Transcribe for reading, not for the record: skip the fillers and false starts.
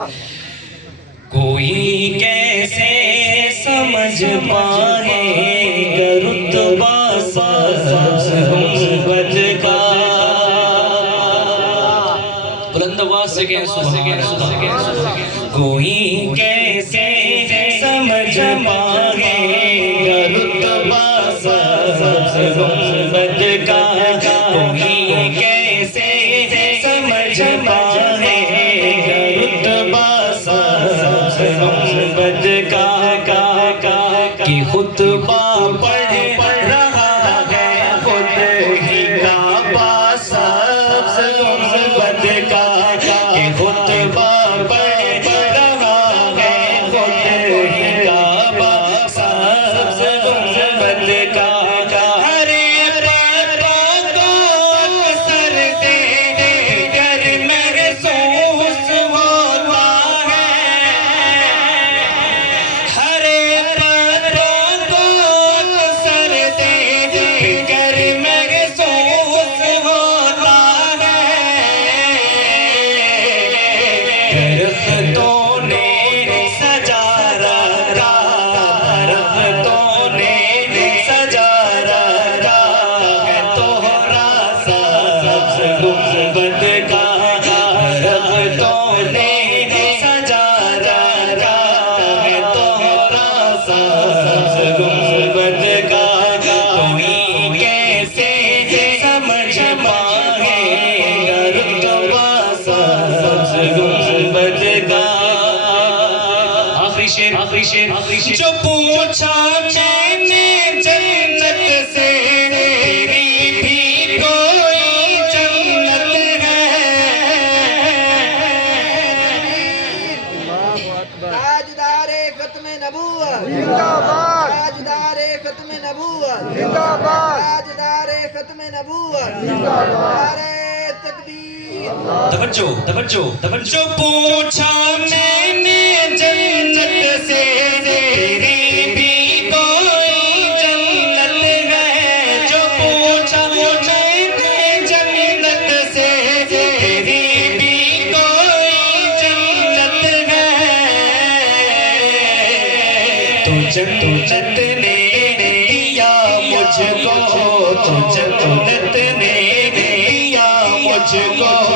کوئی کیسے سمجھ پائے گا رتبہ سبز گنبد کا بلند آواز سے کہیں سبحان اللہ کوئی کیسے سمجھ پائے گا رتبہ سبز گنبد کا کوئی کیسے سمجھ پائے گا رتبہ سبز گنبد کا کہ خطبہ پڑھ رہا ہے خود ہی کعبہ سبز گنبد کا کہ خطبہ پڑھ رہا ہے خود ہی کعبہ سبز گنبد کا درختوں نے سجا رکھا درختوں نے سجا رکھا ہے توہرا سبز گنبد کا درختوں نے سجا رکھا ہے توہرا سبز گنبد کا کوئی کیسے سمجھ پائے گا رتبہ سبز گنبد کا آخری شیر جو پوچھا میں نے جنت سے تیری بھی کوئی جنت ہے تاجدار ختم نبوت زندہ باد تاجدار ختم نبوت زندہ باد تاجدار ختم نبوت زندہ باد نعرہ تکبیر توجہ پوچھا میں نے جنت سے تیری بھی کوئی جنت ہے جو پوچھا میں نے جنت سے تیری بھی کوئی جنت ہے تو جنت نے دیا مجھ کو تو جنت نے دیا مجھ کو